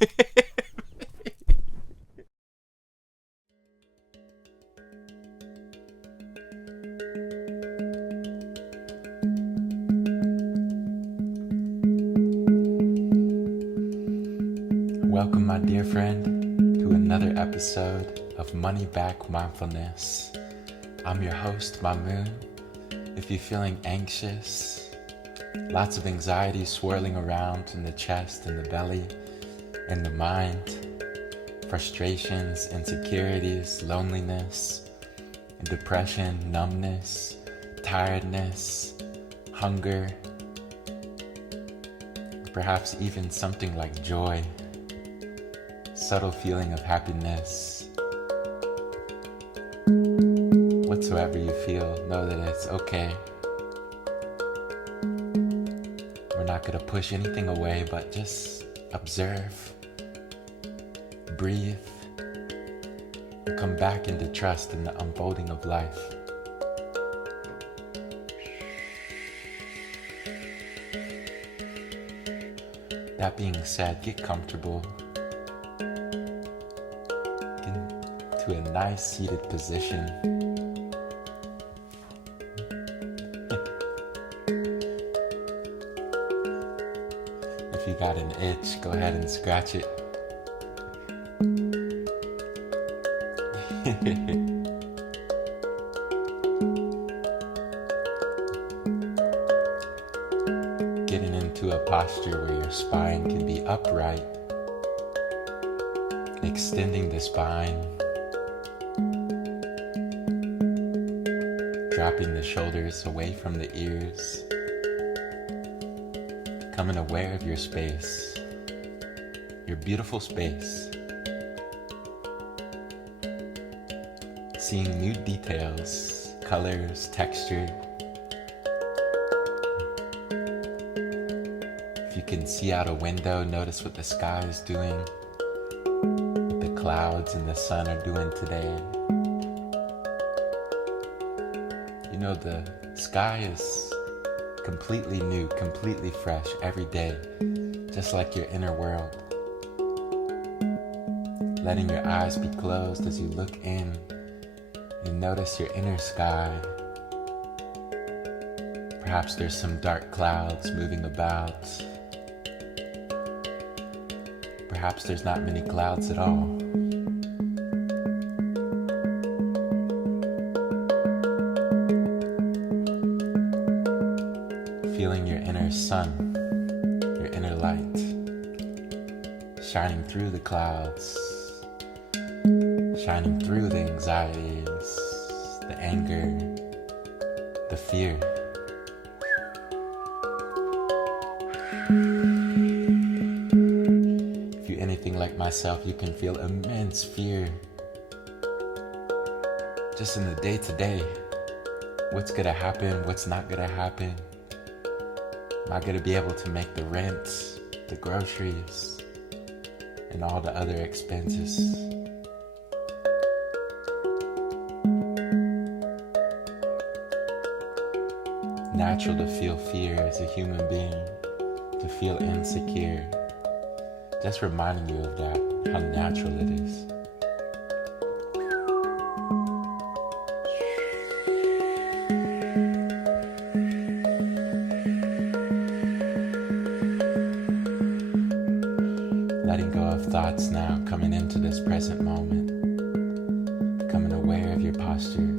Welcome, my dear friend, to another episode of Money Back Mindfulness. I'm your host, Mamoon. If you're feeling anxious, lots of anxiety swirling around in the chest, in the belly, in the mind, frustrations, insecurities, loneliness, depression, numbness, tiredness, hunger, perhaps even something like joy, subtle feeling of happiness. Whatsoever you feel, know that it's okay. We're not going to push anything away, but just observe, breathe, and come back into trust in the unfolding of life. That being said, get comfortable. Get into a nice seated position. If you got an itch, go ahead and scratch it. Getting into a posture where your spine can be upright, extending the spine, dropping the shoulders away from the ears, becoming aware of your space, your beautiful space, seeing new details, colors, texture. If you can see out a window, notice what the sky is doing, what the clouds and the sun are doing today. You know, the sky is completely new, completely fresh every day, just like your inner world. Letting your eyes be closed as you look in, you notice your inner sky. Perhaps there's some dark clouds moving about. Perhaps there's not many clouds at all. Feeling your inner sun, your inner light, shining through the clouds, shining through the anxieties, the anger, the fear. If you're anything like myself, you can feel immense fear just in the day-to-day. What's gonna happen? What's not gonna happen? Am I gonna be able to make the rent, the groceries, and all the other expenses? Natural to feel fear as a human being, to feel insecure. Just reminding you of that, how natural it is. Letting go of thoughts now, coming into this present moment, becoming aware of your posture,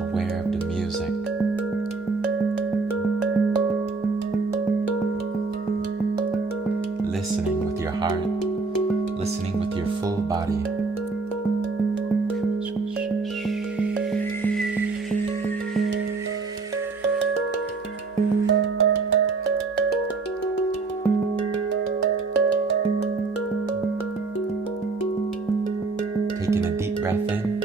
aware of the music, listening with your heart, listening with your full body. Taking a deep breath in,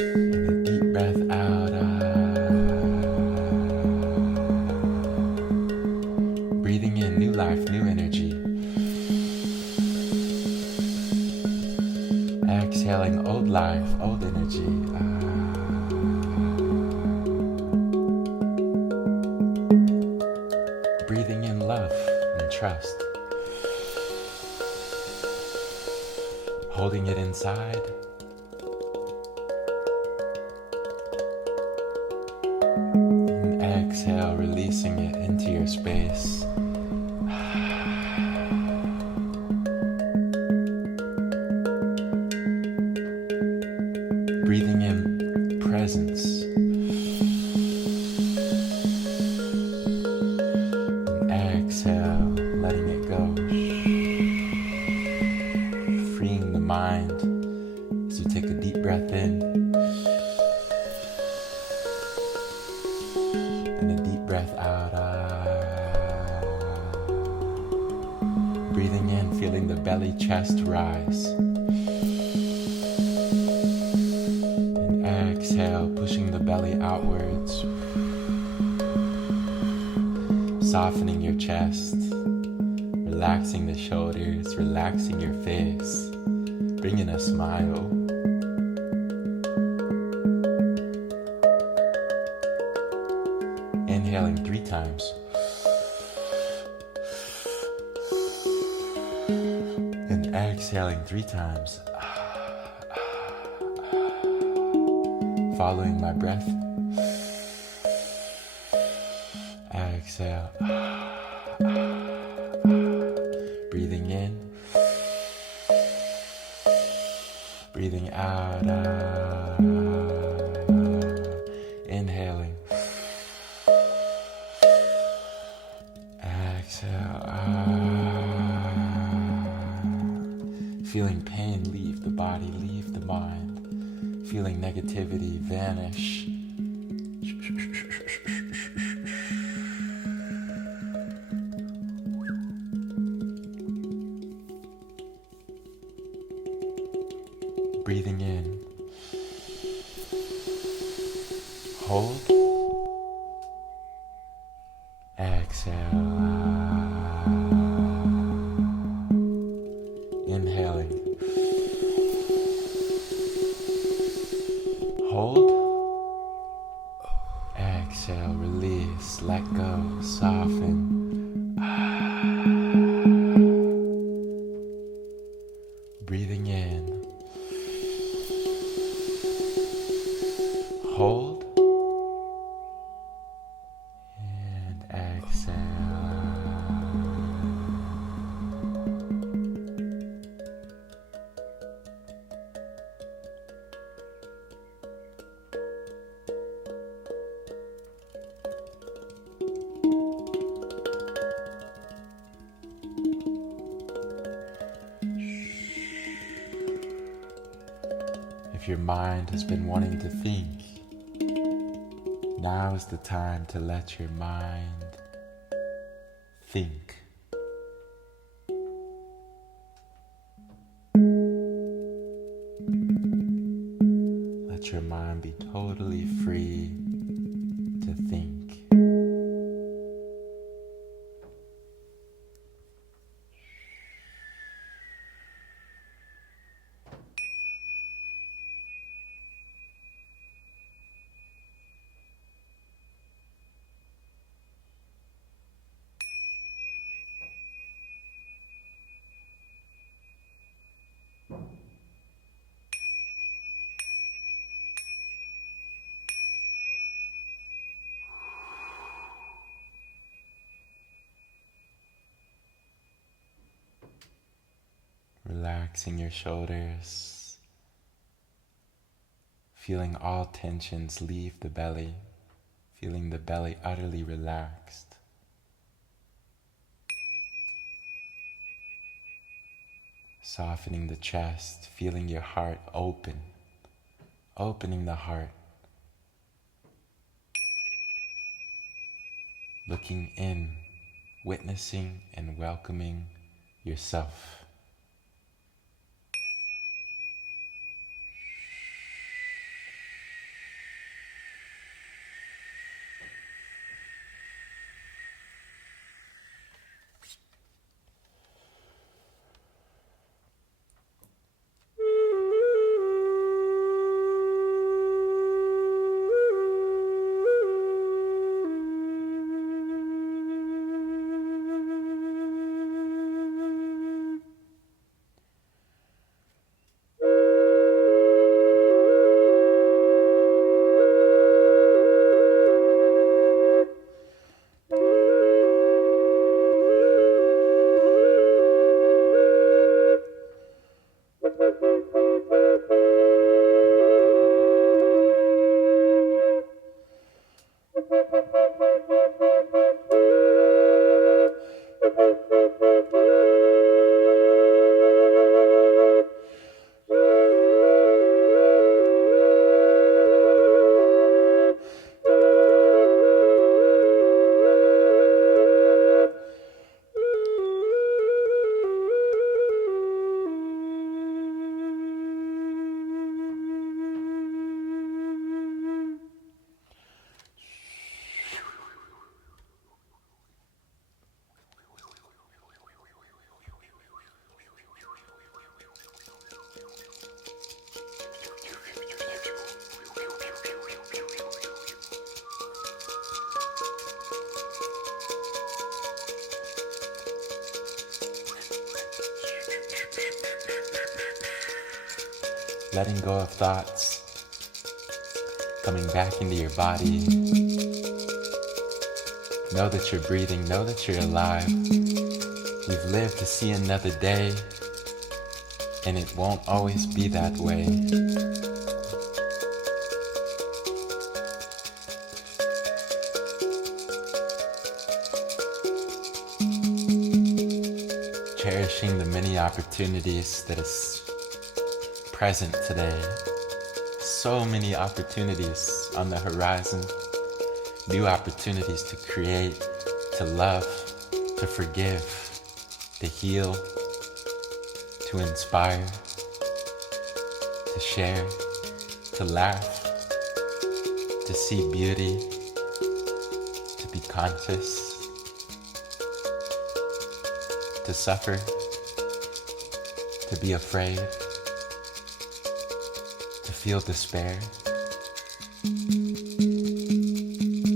and a deep breath out. Breathing in new life, new energy. Exhaling old life, old energy. Breathing in love and trust. Holding it inside. And exhale, releasing it into your space. Breathing in presence. And exhale, letting it go. Freeing the mind as you take a deep breath in. And a deep breath out. Breathing in, feeling the belly, chest rise. Exhale, pushing the belly outwards, softening your chest, relaxing the shoulders, relaxing your face, bringing a smile. Inhaling 3 times. And exhaling 3 times. Following my breath. Exhale. Breathing in. Breathing out. Inhaling. Exhale. Feeling pain leave the body, leave the mind. Feeling negativity vanish. Breathing in. Hold. Exhale. Inhaling. Hold. Exhale, release, let go, soften. Breathing in. Hold. And exhale. If your mind has been wanting to think, now is the time to let your mind think. Let your mind be totally free to think. Relaxing your shoulders, feeling all tensions leave the belly, feeling the belly utterly relaxed. Softening the chest, feeling your heart open, opening the heart. Looking in, witnessing and welcoming yourself. letting go of thoughts, coming back into your body. Know that you're breathing, know that you're alive. We've lived to see another day, and it won't always be that way. Cherishing the many opportunities that is present today. So many opportunities on the horizon. New opportunities to create, to love, to forgive, to heal, to inspire, to share, to laugh, to see beauty, to be conscious, to suffer, to be afraid, to feel despair.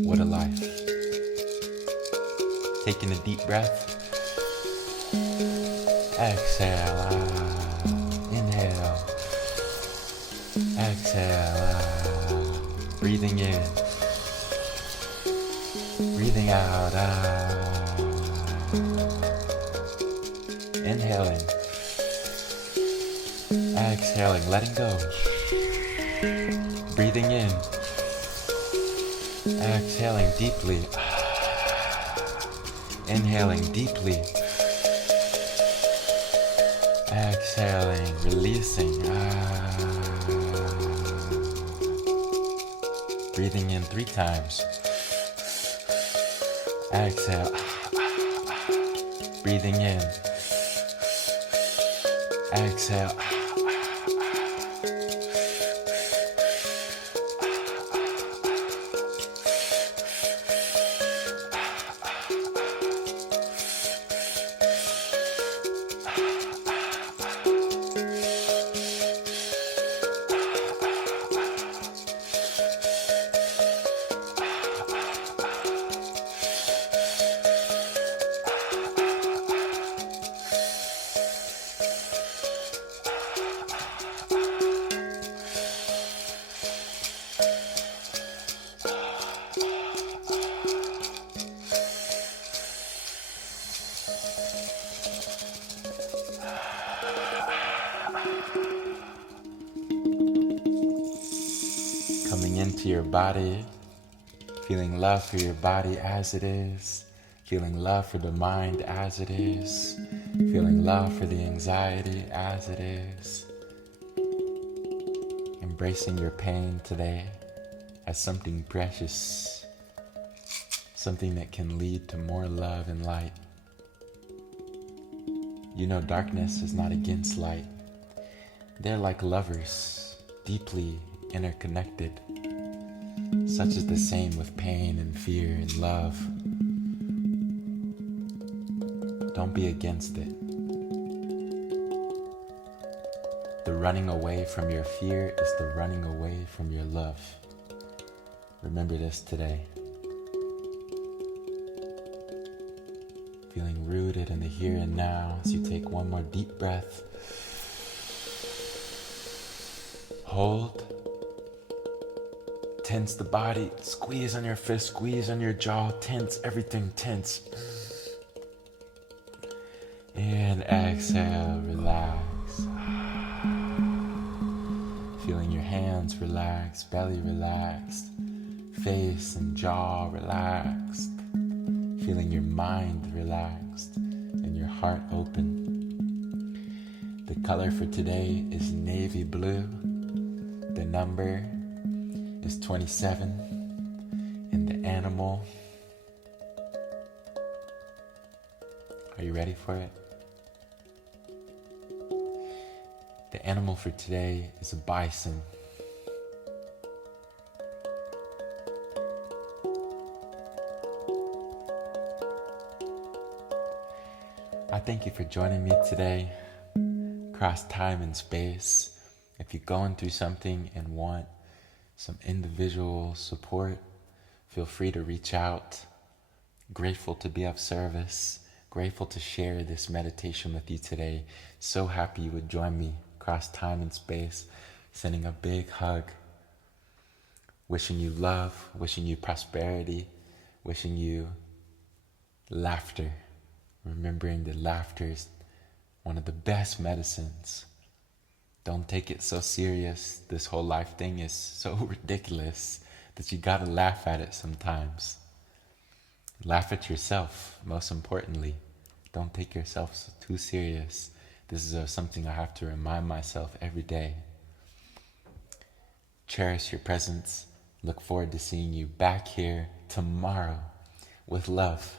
What a life. Taking a deep breath. Exhale. Inhale. Exhale. Breathing in. Breathing out. Inhaling. Exhaling. Letting go. Breathing in. Exhaling deeply. Inhaling deeply. Exhaling, releasing. Breathing in 3 times. Exhale. Breathing in. Exhale. Coming into your body, feeling love for your body as it is, feeling love for the mind as it is, feeling love for the anxiety as it is. Embracing your pain today as something precious, something that can lead to more love and light. You know darkness is not against light. They're like lovers, deeply interconnected. Such is the same with pain and fear and love. Don't be against it. The running away from your fear is the running away from your love. Remember this today. Feeling rooted in the here and now as you take one more deep breath. Hold. Tense the body, squeeze on your fist, squeeze on your jaw, tense, everything tense. And exhale, relax. Feeling your hands relaxed, belly relaxed, face and jaw relaxed. Feeling your mind relaxed and your heart open. The color for today is navy blue. The number is 27, and the animal, are you ready for it? The animal for today is a bison. I thank you for joining me today, across time and space. If you're going through something and want some individual support, feel free to reach out. Grateful to be of service. Grateful to share this meditation with you today. So happy you would join me across time and space. Sending a big hug. Wishing you love, wishing you prosperity, wishing you laughter. Remembering that laughter is one of the best medicines. Don't take it so serious. This whole life thing is so ridiculous that you gotta laugh at it sometimes. Laugh at yourself, most importantly. Don't take yourself too serious. This is something I have to remind myself every day. Cherish your presence. Look forward to seeing you back here tomorrow with love.